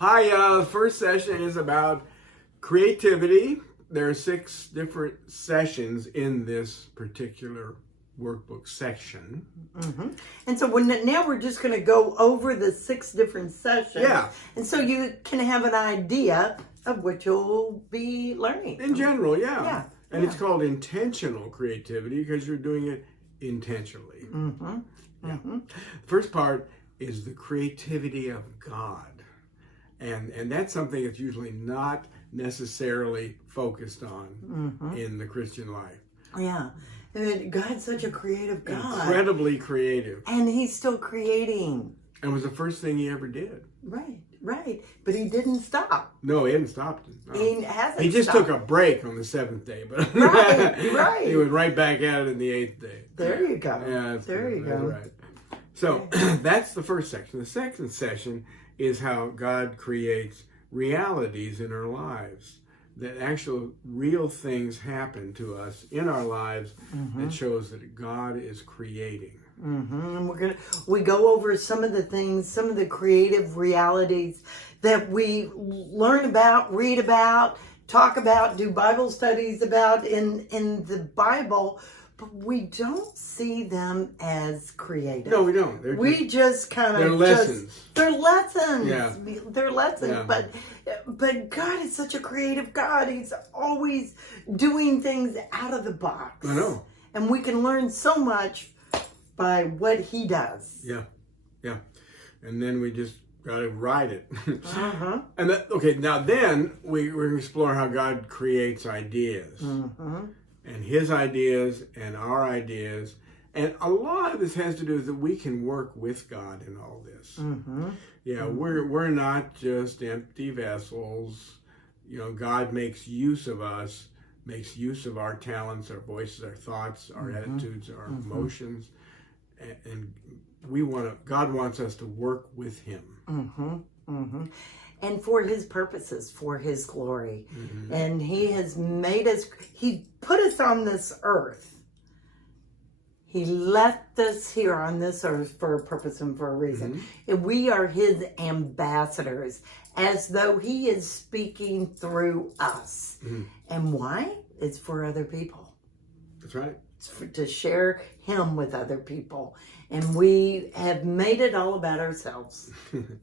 Hi, first session is about creativity. There are 6 different sessions in this particular workbook section. Mm-hmm. And so now we're just going to go over the 6 different sessions. Yeah. And so you can have an idea of what you'll be learning. In general, yeah. Yeah. And it's called intentional creativity because you're doing it intentionally. Mm-hmm. Yeah. Mm-hmm. First part is the creativity of God. And that's something that's usually not necessarily focused on in the Christian life. Yeah. And God's such a creative God. Incredibly creative. And He's still creating. And it was the first thing He ever did. Right. But He didn't stop. No, He hadn't stopped it. No. He hasn't He just stopped. took a break on the 7th day. But Right. He was right back at it in the 8th day. There you go. Yeah, there you go. Right. So that's the first section. The second session is how God creates realities in our lives. That actual real things happen to us in our lives that shows that God is creating. And we go over some of the things, some of the creative realities that we learn about, read about, talk about, do Bible studies about in the Bible, but we don't see them as creative. No, we don't. We just kind of they're lessons. They're lessons. Yeah. They're lessons. Yeah. But God is such a creative God. He's always doing things out of the box. I know. And we can learn so much by what He does. Yeah. And then we just got to ride it. Uh-huh. And now then we explore how God creates ideas. And His ideas and our ideas. And a lot of this has to do with that we can work with God in all this. Yeah, we're not just empty vessels. You know, God makes use of us, makes use of our talents, our voices, our thoughts, our attitudes, our emotions. And God wants us to work with Him. And for His purposes, for His glory. And He has made us, He put us on this earth. He left us here on this earth for a purpose and for a reason. And we are His ambassadors, as though He is speaking through us. And why? It's for other people. That's right. To share Him with other people. And we have made it all about ourselves.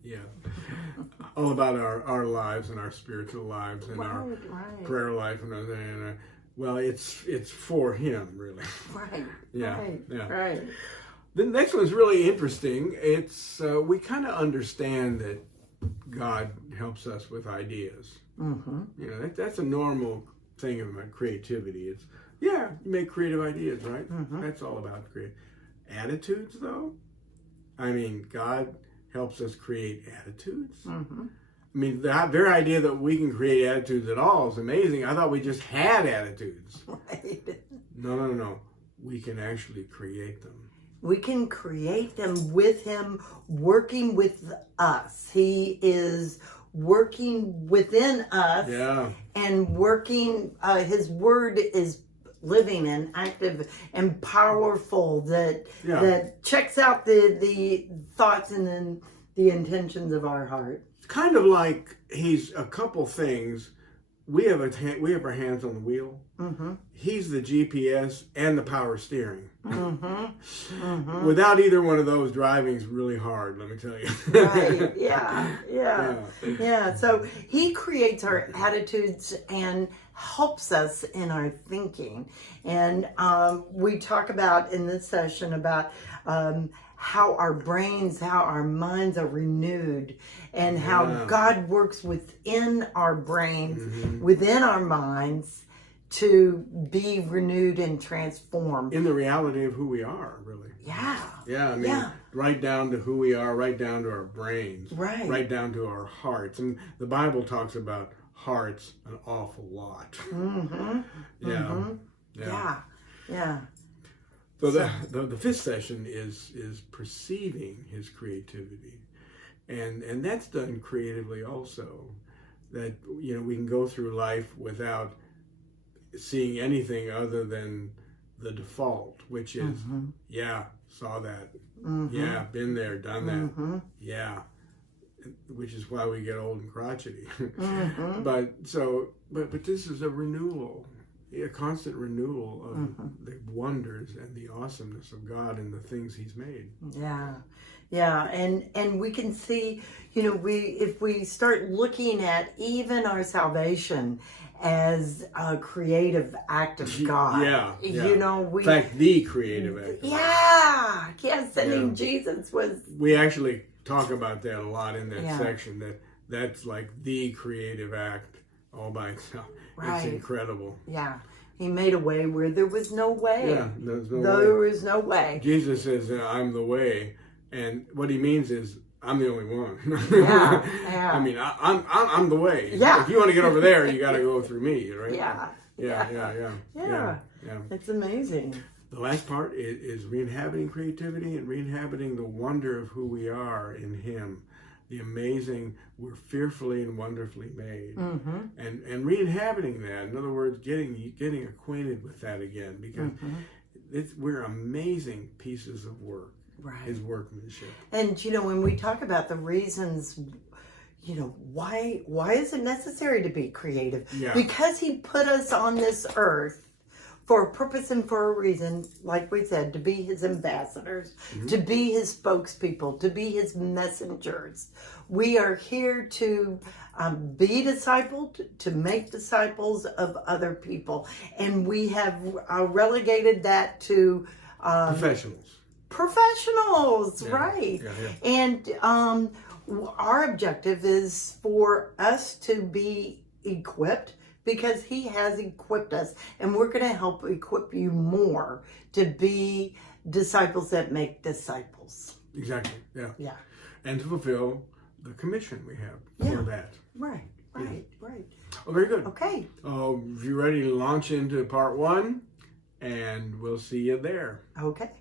Yeah. All about our lives and our spiritual lives and our prayer life and everything. Well, it's for Him, really. Right. The next one's really interesting. It's we kind of understand that God helps us with ideas. You know, that's a normal thing about creativity. It's you make creative ideas, right? That's all about creative. Attitudes, though? I mean, God helps us create attitudes. I mean, the very idea that we can create attitudes at all is amazing. I thought we just had attitudes. Right. No. We can actually create them. We can create them with Him, working with us. He is working within us. Yeah. And working, His Word is living and active and powerful that checks out the thoughts and then the intentions of our heart. It's kind of like He's a couple things. We have our hands on the wheel. He's the GPS and the power steering. Without either one of those, driving's really hard, let me tell you. Right. Yeah. So He creates our attitudes and helps us in our thinking. And we talk about in this session about how our brains, how our minds are renewed, and how God works within our brains, within our minds, to be renewed and transformed. In the reality of who we are, really. Yeah. I mean, right down to who we are, right down to our brains, right down to our hearts. And the Bible talks about hearts an awful lot. Yeah. So the fifth session is perceiving His creativity, and that's done creatively also. That we can go through life without seeing anything other than the default, which is saw that, been there, done that, which is why we get old and crotchety. Mm-hmm. But this is a renewal, a constant renewal of the wonders and the awesomeness of God and the things He's made. Yeah, and we can see, if we start looking at even our salvation as a creative act of God. In fact, the creative act. Sending Jesus was. We actually talk about that a lot in that section. That's like the creative act all by itself. Right. It's incredible. Yeah. He made a way where there was no way. Yeah, there was no way. Jesus says, I'm the way. And what He means is, I'm the only one. I mean, I'm the way. Yeah. If you want to get over there, you got to go through me, right? Yeah. It's amazing. The last part is re-inhabiting creativity and re-inhabiting the wonder of who we are in Him. The amazing, we're fearfully and wonderfully made. Mm-hmm. And re-inhabiting that. In other words, getting acquainted with that again, because we're amazing pieces of work. Right. His workmanship. And when we talk about the reasons, why is it necessary to be creative? Yeah. Because He put us on this earth for a purpose and for a reason, like we said, to be His ambassadors, to be His spokespeople, to be His messengers. We are here to be discipled, to make disciples of other people. And we have relegated that to professionals, right? And our objective is for us to be equipped, because He has equipped us, and we're going to help equip you more to be disciples that make disciples. Exactly. Yeah. And to fulfill the commission we have for that. Right. Oh, very good. Okay. If you're ready to launch into part 1, and we'll see you there. Okay.